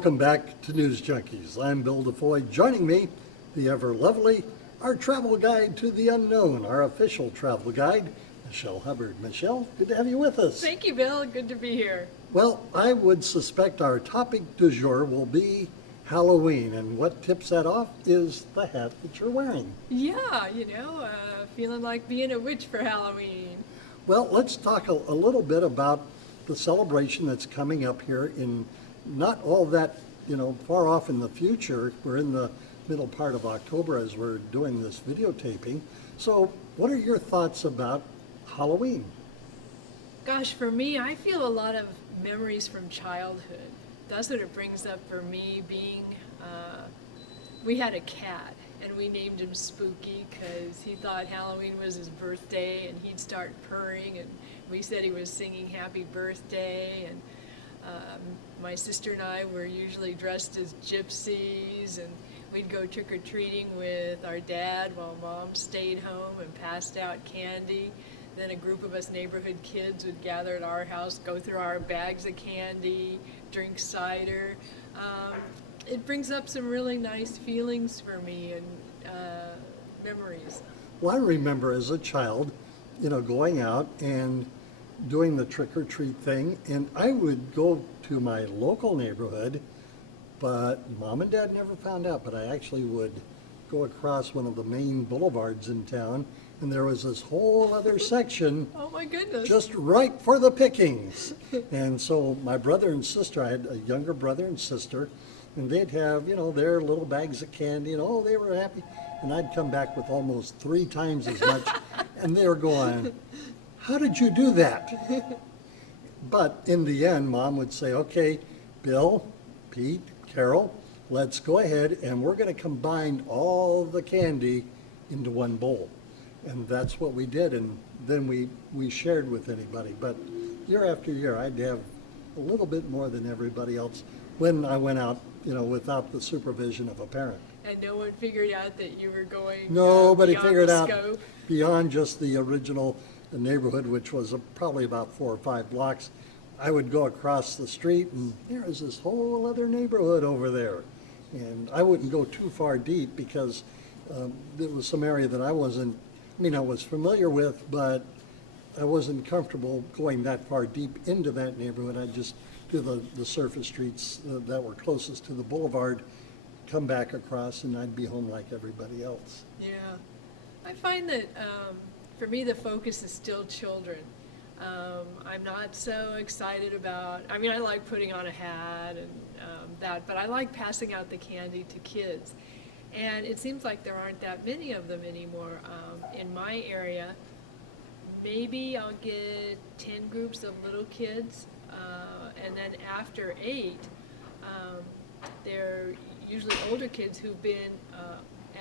welcome back to News Junkies. I'm Bill DeFoi. Joining me, the ever lovely, our travel guide to the unknown, our official travel guide, Michelle Hubbard. Michelle, good to have you with us. Thank you, Bill. Good to be here. Well, I would suspect our topic du jour will be Halloween, and what tips that off is the hat that you're wearing. Yeah, feeling like being a witch for Halloween. Well, let's talk a little bit about the celebration that's coming up here in not all that, far off in the future. We're in the middle part of October as we're doing this videotaping. So what are your thoughts about Halloween? Gosh, for me, I feel a lot of memories from childhood. That's what it brings up for me being, we had a cat and we named him Spooky because he thought Halloween was his birthday and he'd start purring and we said he was singing happy birthday, and my sister and I were usually dressed as gypsies, and we'd go trick-or-treating with our dad while Mom stayed home and passed out candy. Then a group of us neighborhood kids would gather at our house, go through our bags of candy, drink cider. It brings up some really nice feelings for me and memories. Well, I remember as a child, going out and doing the trick-or-treat thing, and I would go to my local neighborhood, but Mom and Dad never found out, but I actually would go across one of the main boulevards in town, and there was this whole other section Oh my goodness. just ripe for the pickings. And so my brother and sister, I had a younger brother and sister, and they'd have, their little bags of candy, and they were happy. And I'd come back with almost 3 times as much, and they were going, "How did you do that?" But in the end, Mom would say, "Okay, Bill, Pete, Carol, let's go ahead and we're going to combine all the candy into one bowl." And that's what we did, and then we shared with anybody. But year after year, I'd have a little bit more than everybody else when I went out, without the supervision of a parent. And no one figured out that you were going Nobody beyond figured the out scope. beyond just the original neighborhood, which was probably about 4 or 5 blocks. I would go across the street, and there was this whole other neighborhood over there. And I wouldn't go too far deep because there was some area that I was familiar with, but I wasn't comfortable going that far deep into that neighborhood. I'd just do the surface streets that were closest to the boulevard, come back across, and I'd be home like everybody else. Yeah. I find that for me the focus is still children. I'm not so excited about, I like putting on a hat and that, but I like passing out the candy to kids. And it seems like there aren't that many of them anymore. In my area, maybe I'll get 10 groups of little kids, and then after 8, they're usually older kids who've been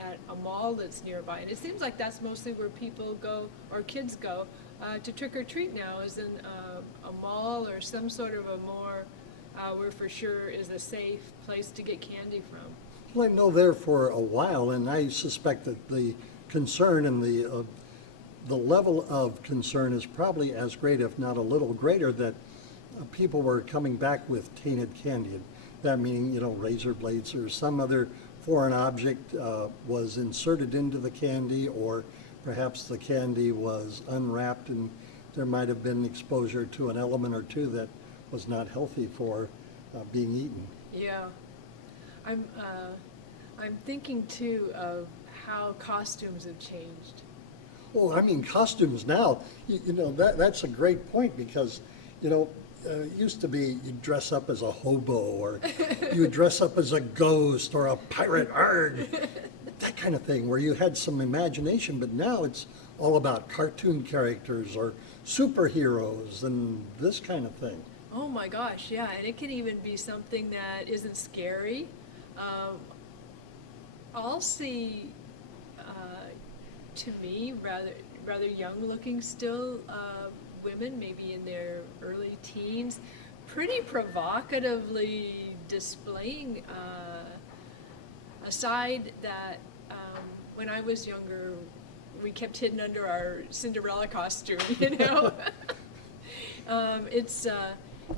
at a mall that's nearby. And it seems like that's mostly where people go, or kids go, to trick-or-treat now, is in a mall or some sort of a more, where for sure is a safe place to get candy from. Well, I know there for a while, and I suspect that the concern and the level of concern is probably as great, if not a little greater, that people were coming back with tainted candy. And that meaning, razor blades or some other foreign object was inserted into the candy, or perhaps the candy was unwrapped and there might have been exposure to an element or two that was not healthy for being eaten. Yeah. I'm thinking too of how costumes have changed. Well, costumes now, that's a great point because, it used to be you'd dress up as a hobo, or you would dress up as a ghost or a pirate, arg, that kind of thing, where you had some imagination. But now it's all about cartoon characters or superheroes and this kind of thing. Oh my gosh, yeah, and it can even be something that isn't scary. I'll see, to me, rather young-looking still women, maybe in their early teens, pretty provocatively displaying a side that when I was younger we kept hidden under our Cinderella costume,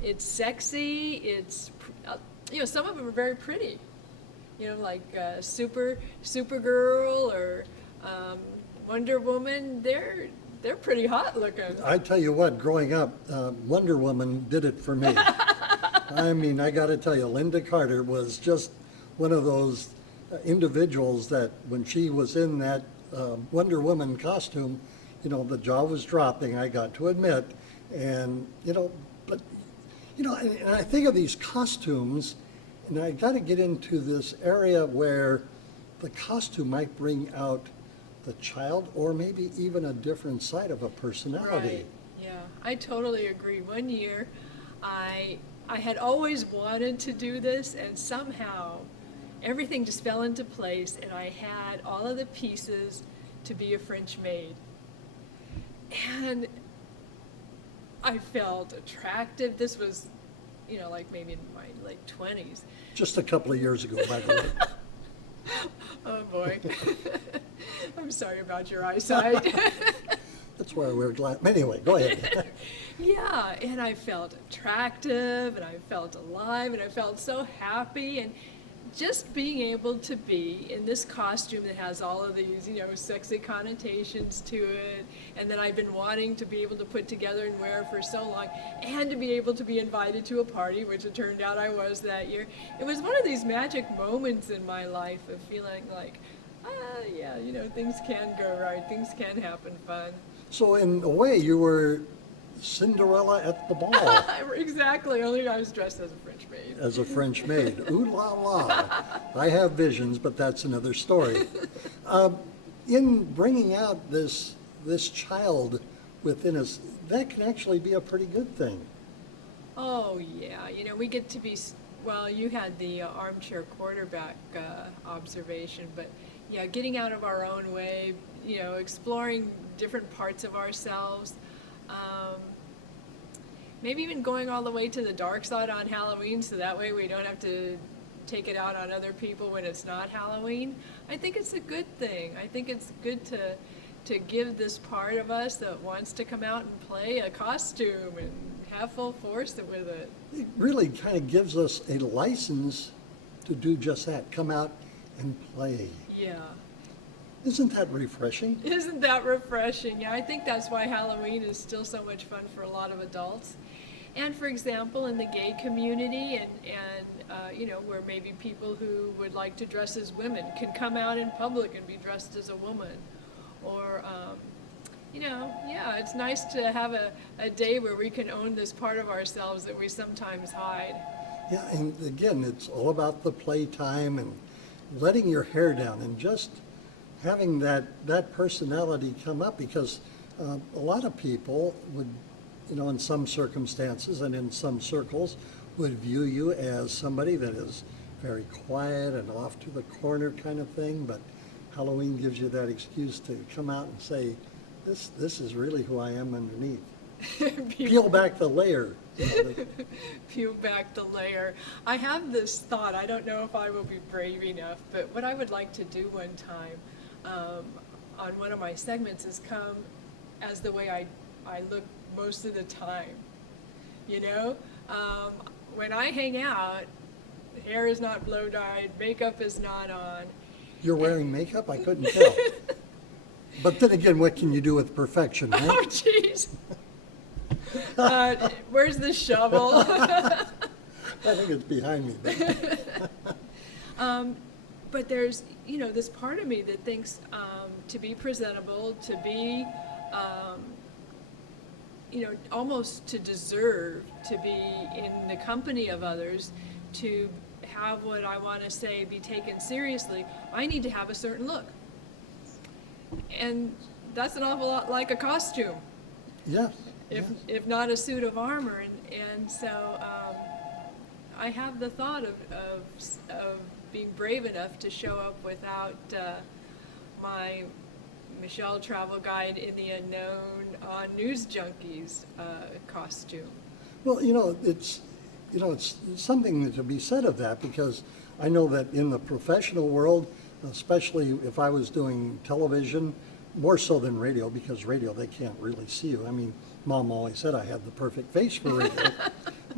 It's sexy, some of them are very pretty. Like Supergirl or Wonder Woman. They're pretty hot looking. I tell you what, growing up, Wonder Woman did it for me. I mean, I got to tell you, Linda Carter was just one of those individuals that when she was in that Wonder Woman costume, the jaw was dropping, I got to admit. And, but, and I think of these costumes, and I got to get into this area where the costume might bring out the child or maybe even a different side of a personality. Right. Yeah, I totally agree. One year, I had always wanted to do this, and somehow everything just fell into place, and I had all of the pieces to be a French maid. And I felt attractive. This was, like maybe in my late 20s. Just a couple of years ago, by the way. Oh boy. I'm sorry about your eyesight. That's why we're glad. Anyway, go ahead. Yeah, and I felt attractive, and I felt alive, and I felt so happy, and just being able to be in this costume that has all of these, sexy connotations to it, and that I've been wanting to be able to put together and wear for so long, and to be able to be invited to a party, which it turned out I was that year. It was one of these magic moments in my life of feeling like, yeah, things can go right, things can happen fun. So in a way, you were Cinderella at the ball. Exactly, only I was dressed as a French maid. As a French maid. Ooh la la. I have visions, but that's another story. In bringing out this child within us, that can actually be a pretty good thing. Oh, yeah. We get to be, well, you had the armchair quarterback observation, but yeah, getting out of our own way, exploring different parts of ourselves. Maybe even going all the way to the dark side on Halloween, so that way we don't have to take it out on other people when it's not Halloween. I think it's a good thing. I think it's good to give this part of us that wants to come out and play a costume and have full force with it. It really kind of gives us a license to do just that, come out and play. Yeah. Isn't that refreshing? Isn't that refreshing? Yeah, I think that's why Halloween is still so much fun for a lot of adults. And for example, in the gay community and where maybe people who would like to dress as women can come out in public and be dressed as a woman. Or, yeah, it's nice to have a day where we can own this part of ourselves that we sometimes hide. Yeah, and again, it's all about the playtime and letting your hair down and just having that personality come up, because a lot of people would, in some circumstances and in some circles, would view you as somebody that is very quiet and off to the corner kind of thing, but Halloween gives you that excuse to come out and say, this is really who I am underneath. Peel back the layer. Peel back the layer. I have this thought, I don't know if I will be brave enough, but what I would like to do one time on one of my segments is come as the way I look most of the time. When I hang out, hair is not blow-dyed, makeup is not on. You're wearing makeup? I couldn't tell. But then again, what can you do with perfection, right? Oh, jeez. Where's the shovel? I think it's behind me. But there's, this part of me that thinks to be presentable, to be, almost to deserve to be in the company of others, to have what I want to say be taken seriously, I need to have a certain look. And that's an awful lot like a costume. Yes. If not a suit of armor. And so I have the thought of being brave enough to show up without my Michelle Travel Guide in the Unknown on News Junkies costume. Well, it's something to be said of that, because I know that in the professional world, especially if I was doing television, more so than radio, because radio, they can't really see you. I mean, Mom always said I had the perfect face for radio.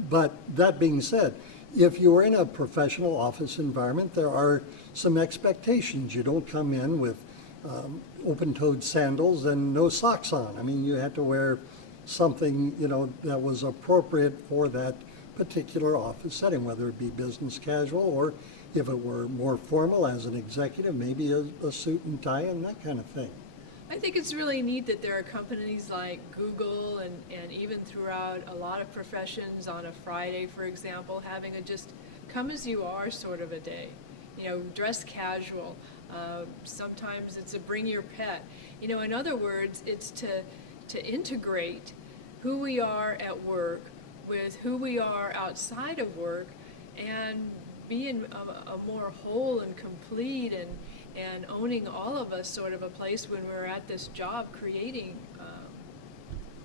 But that being said, if you are in a professional office environment, there are some expectations. You don't come in with open-toed sandals and no socks on. I mean, you had to wear something, that was appropriate for that particular office setting, whether it be business casual or if it were more formal as an executive, maybe a suit and tie and that kind of thing. I think it's really neat that there are companies like Google and even throughout a lot of professions on a Friday, for example, having a just come as you are sort of a day. Dress casual. Sometimes it's a bring your pet. In other words, it's to integrate who we are at work with who we are outside of work and be in a more whole and complete and owning all of us sort of a place when we're at this job creating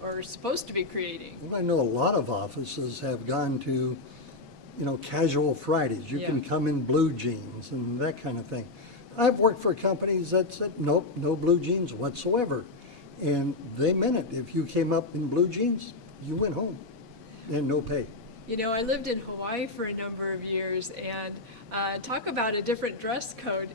or supposed to be creating. Well, I know a lot of offices have gone to, casual Fridays. You can come in blue jeans and that kind of thing. I've worked for companies that said, nope, no blue jeans whatsoever. And they meant it. If you came up in blue jeans, you went home and no pay. I lived in Hawaii for a number of years, and talk about a different dress code.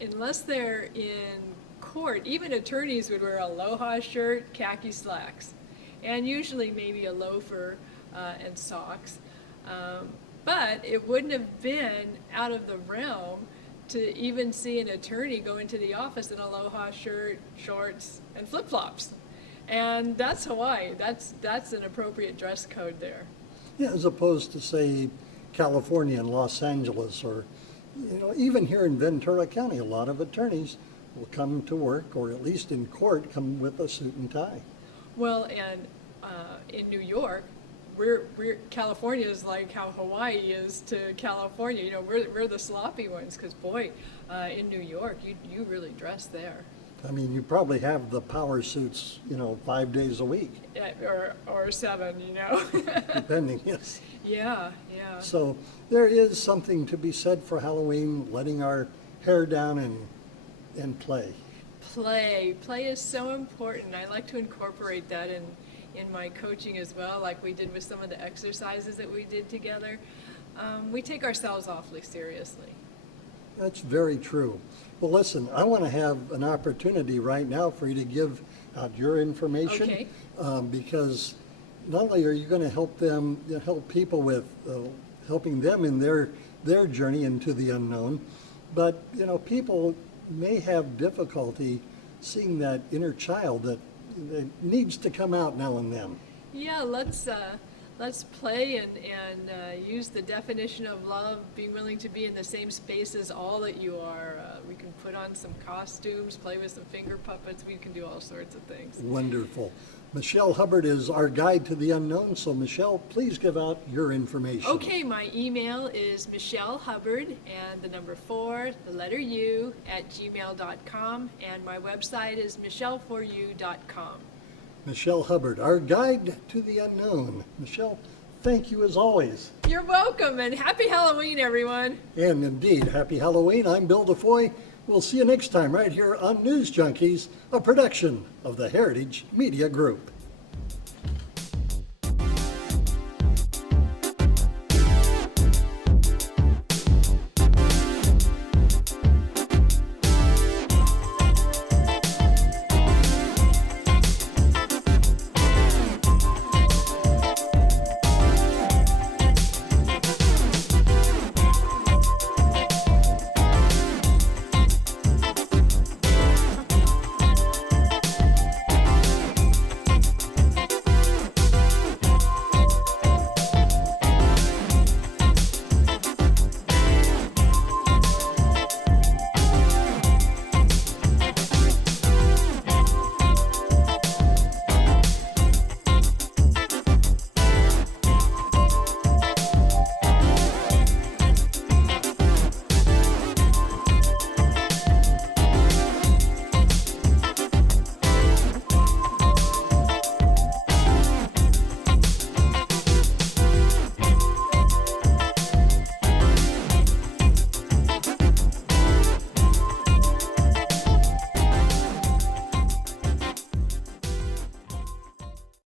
Unless they're in court, even attorneys would wear a aloha shirt, khaki slacks, and usually maybe a loafer and socks. But it wouldn't have been out of the realm to even see an attorney go into the office in aloha shirt, shorts, and flip-flops. And that's Hawaii. That's an appropriate dress code there. Yeah, as opposed to, say, California and Los Angeles, or, even here in Ventura County, a lot of attorneys will come to work, or at least in court, come with a suit and tie. Well, and in New York, California is like how Hawaii is to California. We're the sloppy ones, because boy, in New York, you really dress there. I mean, you probably have the power suits, 5 days a week. Yeah, or 7, Depending, yes. Yeah. So there is something to be said for Halloween, letting our hair down and play. Play is so important. I like to incorporate that in my coaching as well, like we did with some of the exercises that we did together. We take ourselves awfully seriously. That's very true. Well, listen, I want to have an opportunity right now for you to give out your information. Okay. Because not only are you going to help them, help people with helping them in their journey into the unknown, but people may have difficulty seeing that inner child that needs to come out now and then. Yeah, let's play and use the definition of love, being willing to be in the same space as all that you are. We can put on some costumes, play with some finger puppets. We can do all sorts of things. Wonderful. Michelle Hubbard is our guide to the unknown. So Michelle, please give out your information. Okay, my email is michellehubbard and the number 4, the letter U, @gmail.com, and my website is michelleforyou.com. Michelle Hubbard, our guide to the unknown. Michelle, thank you as always. You're welcome, and happy Halloween, everyone. And indeed, happy Halloween. I'm Bill DeFoi. We'll see you next time right here on News Junkies, a production of the Heritage Media Group.